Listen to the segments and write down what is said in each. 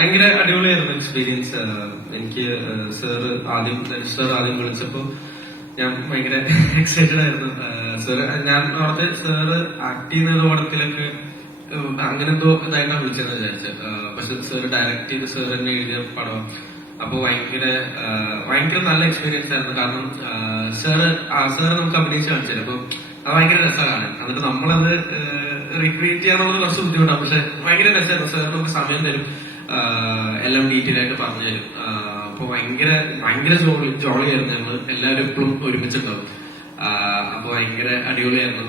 ഭയങ്കര അടിപൊളിയായിരുന്നു എക്സ്പീരിയൻസ്. എനിക്ക് സാർ ആദ്യം വിളിച്ചപ്പോ ഞാൻ ഭയങ്കര എക്സൈറ്റഡ് ആയിരുന്നു. ഞാൻ ഓർത്ത് സാറ് ആക്ട് ചെയ്യുന്ന പടത്തിലൊക്കെ അങ്ങനെ എന്തോ ഇതായിട്ടാണ് വിളിച്ചതെന്ന് വിചാരിച്ചത്. പക്ഷെ സാറ് ഡയറക്ട് ചെയ്ത് സാർ തന്നെ എഴുതിയ പടം. അപ്പൊ ഭയങ്കര നല്ല എക്സ്പീരിയൻസ് ആയിരുന്നു. കാരണം സാറ് നമുക്ക് അഭിനയിച്ച് കാണിച്ചത്. അപ്പൊ അത് ഭയങ്കര രസമാണ്. എന്നിട്ട് നമ്മളത് റിക്രിയേറ്റ് ചെയ്യാനുള്ള കുറച്ച് ബുദ്ധിമുട്ടാണ്. പക്ഷെ ഭയങ്കര രസമായിരുന്നു. സാർ നമുക്ക് സമയം തരും, എല്ലാം ഡീറ്റെയിൽ ആയിട്ട് പറഞ്ഞു തരും. അപ്പൊ ഭയങ്കര ജോളിയായിരുന്നു. ഞങ്ങൾ എല്ലാവരും എപ്പോഴും ഒരുമിച്ചുണ്ടാവും. അപ്പൊ ഭയങ്കര അടിപൊളിയായിരുന്നു.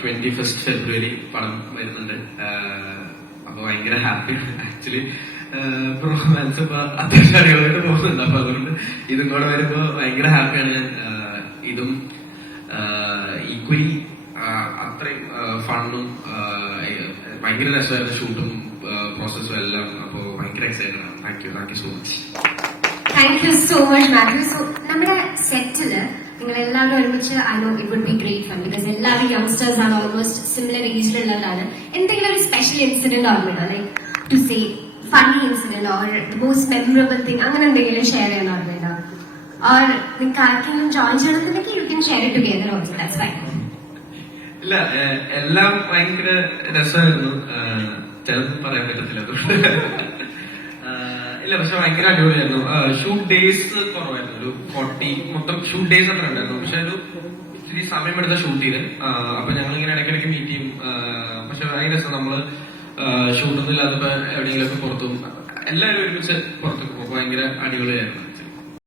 21 ഫെബ്രുവരി പടം വരുന്നുണ്ട്. അപ്പൊ ഭയങ്കര ഹാപ്പിയാണ് ആക്ച്വലി. റൊമാൻസ് ഇപ്പൊ അത്യാവശ്യം അടിപൊളിയായിട്ട് പോകുന്നുണ്ട്. അപ്പൊ അതുകൊണ്ട് ഇതും കൂടെ വരുമ്പോ ഭയങ്കര ഹാപ്പിയാണ് ഞാൻ. ഇതും ഈക്വലി അത്രയും ഫണ്ണും ഭയങ്കര രസമായിരുന്നു. ഷൂട്ടും പ്രോസസ്സും എല്ലാം. അപ്പൊ ഭയങ്കര എക്സൈറ്റഡ് ആണ്. Thank you so much. Thank you so much Mathew. So നമ്മുടെ സെറ്റില് നിങ്ങൾ എല്ലാവരും ഒരുമിച്ച് I know it would be great fun because എല്ലാവരും യങ്സ്റ്റേഴ്സ് ആണ്, ഓൾമോസ്റ്റ് സിമിലർ ഏജിലുള്ളതാണ്. എന്തെങ്കിലും ഒരു സ്പെഷ്യൽ ഇൻസിഡന്റ് ഓർമ്മയുണ്ടോ? Like to say funny incident or most memorable thing, അങ്ങനെ എന്തെങ്കിലും ഷെയർ ചെയ്യാൻ ഓർമ്മയുണ്ടോ? ഓർ നിങ്ങൾക്ക് ആർക്കെങ്കിലും ജോയിൻ ചെയ്യണമെന്നുണ്ടെങ്കിൽ you can share it together also, that's fine. ഇല്ല, എല്ലാം ഭയങ്കര രസമായിരുന്നു. ചിലത് പറയാൻ പറ്റത്തില്ല. ഇല്ല, പക്ഷെ ഭയങ്കര അടിപൊളിയായിരുന്നു. ഷൂട്ട് ഡേയ്സ് കുറവായിരുന്നു. ഒരു 40 മൊത്തം ഷൂട്ട് ഡേയ്സ് അത്ര ഉണ്ടായിരുന്നു. പക്ഷെ ഒരു ഇത്തിരി സമയമെടുത്ത ഷൂട്ട് ചെയ്ത്. അപ്പൊ ഞങ്ങൾ ഇങ്ങനെ ഇടയ്ക്കിടയ്ക്ക് മീറ്റ് ചെയ്യും. പക്ഷെ ഭയങ്കര രസം. നമ്മള് ഷൂട്ടൊന്നും ഇല്ലാതെ എവിടെയെങ്കിലും ഒക്കെ പുറത്തും എല്ലാവരും ഒരുമിച്ച് പുറത്തൊക്കെ പോകും. ഭയങ്കര അടിപൊളിയായിരുന്നു.